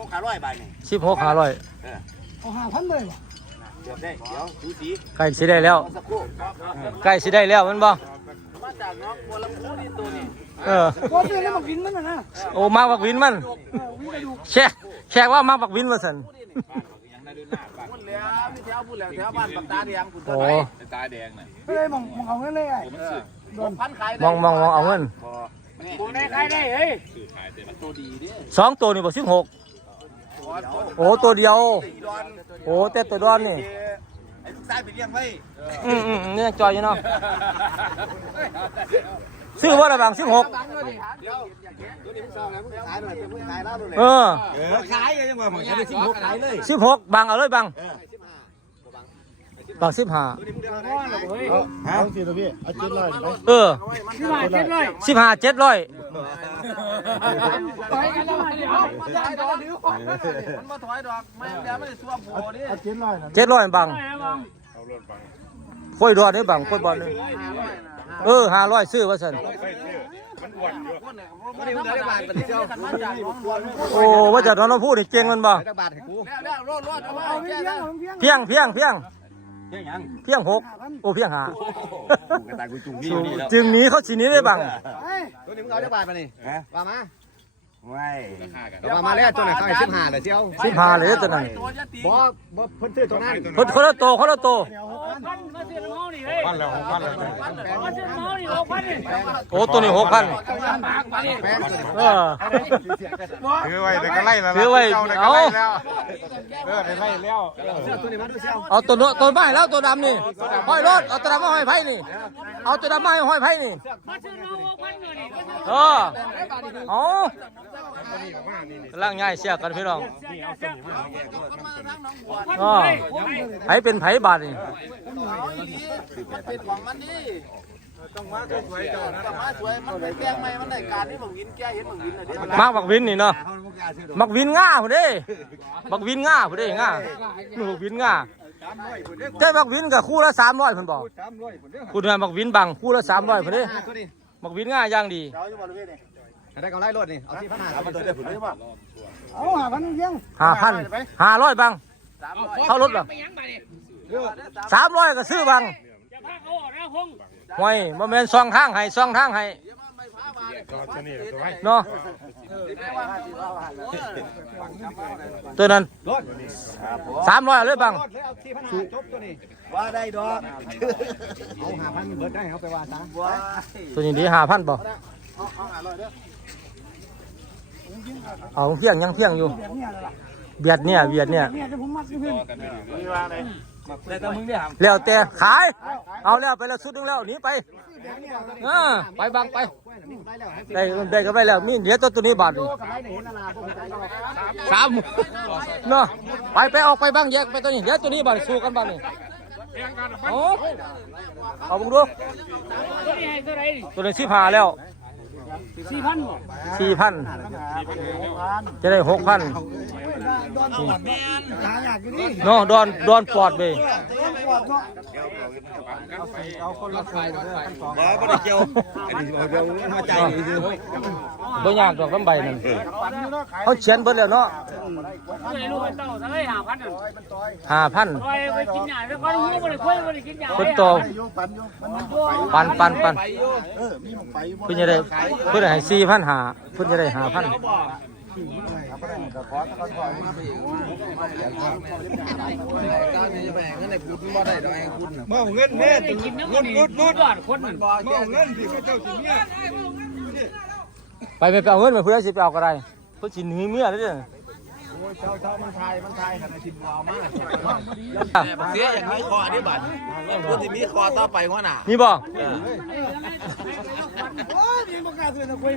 หกห้าร้อยบาทนี่สิบหกห้าร้อยเอาห้าพันเลยบ่เกือบได้เดี๋ยวดูสีใกล้สิได้แล้วรอสักครู่ใกล้สิได้แล้วแมันบ่มาจากน้องบัวลำพูนี่ตัวนี้เออก็ซื้อแล้วมากินมันน่ะนะโอ้มาบักวินมันเออวิ่งไปดูแชกแชกว่ามาบักวินว่าสันพูดแล้วพี่แถวพูดแล้วแถวบ้านปากตาแดงคุณโอ้ตาแดงน่ะไม่ได้มองมองเอาเงินเลยไอ้โดนพันขายมองมองมองเอาเงินกูได้ขายได้เฮ้ยสื่อขายแต่ละตัวดีดิสองตัวนี่บ่สิบหก โอ้ตัวเดียวดอนโอ้แต่ตัวดอนนี่ไอ้ลูกชายไปเลี้ยงไว้อืมอืมอืมนี่ยังจอยอยู่เนาะซื้อว่าอะไรบางสิบหกเดี๋ยวตัวนี้มึงสองแล้วมึงขายหน่อยมึงขายแล้วดูเลยเออขายยังไงผมจะได้สิบหกขายเลยสิบหกบางเอาเลยบางบางสิบห้าเอาสิตัวพี่เอาเจ็ดร้อยไหมเออที่มาเจ็ดร้อยสิบห้าเจ็ดร้อย ไปกันแล้วเดี๋ยวมันถอยดอกมันมาถอยดอกไม่เดี๋ยวไม่ได้สวมหัวดิเอาเจ็ดร้อยนะเจ็ดร้อยบางค่อยดอดนี่บางค่อยบอลนี่เออห้าร้อยซื้อว่าสันไม่ได้ได้บาทแต่เจ้ามาจากน้องบัวลำพูโอ้ว่าจะนอนเราพูดนี่เก่งมันบ่ได้บาทให้กูแล้วแล้วรอดรอดเอาไว้เอาเอาเพียงแค่เอาเพียงเพียง เพียงเพียงเพี้ยงยังเพียงหกโอ้เพียงห้ากระต่ายกูจุ่มนี่นี่แล้วจึงหนี้เขาสีนี้ได้บังไอ้ตัวนี้มึงเอาได้บาทมานี่ว่ามา ไม่เอามาแล้วตัวไหนเขาให้สิบห้าเลยเจ้าสิบห้าเลยตัวนั้นบ่บ่เพิ่นซื้อตัวนั้นคนคนละโตคนละโตพันแล้วหกพันแล้วโอ้ตัวนี้หกพันเออถือไว้เดี๋ยวก็ไล่แล้วถือไว้เอาเดี๋ยวก็เอาไล่แล้วเออเดี๋ยวไล่แล้วตัวนี้มาดูเจ้าเอาตัวโนตัวไม้แล้วตัวดำนี่ห้อยรถเอาตัวดำมาห้อยไผ่นี่เอาตัวดำมาห้อยไผ่นี่เออเอา ล่างง่ายเสียกันพี่น้องอ๋อไผเป็นไผบาทนี่มันเป็นของมันนี่ต้องมาสวยต้องมาสวยมันได้แกงไหมมันได้การที่บังวินแกเห็นบังวินนี่เนาะบักวินง่าพุ่นเด้บักวินง่าพุ่นเด้ง่าหนูวินง่าแต่บักวินกับคู่ละสามร้อยเพิ่นบอกคุณว่าบักวินบังคู่ละสามร้อยพุ่นเด้บักวินง่าย่างดี ได้กำไรรถนี่ เอาที่พันห้าเอามาตัวได้ผลได้ป่ะเอาห้าพันเพียงห้าพันห้าร้อยบังเข้ารถบังสามร้อยก็ซื้อบังห่วยบ่แม่นซองทางให้ซองทางให้ตัวชนิดตัวให้เนาะตัวนั้นสามร้อยเลยบังเอาที่พันห้าจบตัวนี้ว่าได้ดอกเอาห้าพันเบิดได้เอาไปว่าซะว้าตัวนี้ดีห้าพันบ่ เอาเพียงยังเพียงอยู่ แบบเนี้ยล่ะเบียดเนี่ยเบียดเนี่ยเนี่ยจะผมมักซื้อเพิ่นแล้วแต่ขาย เอาแล้วไปแล้วสุดหนึงแล้วหนีไปเออไปบังไป ได้ได้ก็ไปแล้วมีเหลือตัวตัวนี้บาทนี่สามเนาะไปไปออกไปบ้างแยกไปตัวนี้เหลือตัวนี้บาทสู้กันบ้างนี่เอาเอาบุงดูตัวนี้สิบห้าแล้ว สี่พันบ่สี่พันจะได้หกพันดอนปอดหาอยากอยู่นี่เนาะดอนดอนปอดไปดอนปอดเนาะบ่บ่ได้เกี่ยวอันนี้บ่เกี่ยวมาใจนี่คือบ่ยากดอกลำใบนั่นเขาเขียนเบิดแล้วเนาะ ห้าพันคนโตปันปันปันเพิ่นจะได้เพิ่นจะให้สี่พันหาเพิ่นจะได้ห้าพันเมื่อเงินแม่ถึงเงินรุดรุดคนเมื่อเงินที่เขาเจ้าสิเนี่ยไปไปไปเอาเงินมาเพื่อสิไปเอาก็ได้เพิ่นสิหนีเมียแล้วเด้อ เจ้าเจ้ามันไทยมันไทยขนาดสิบวาวมากเสียอย่างนี้คออันนี้บัตรพูดที่มีคอต่อไปว่าน่ะนี่บ่โอ้ยมีประก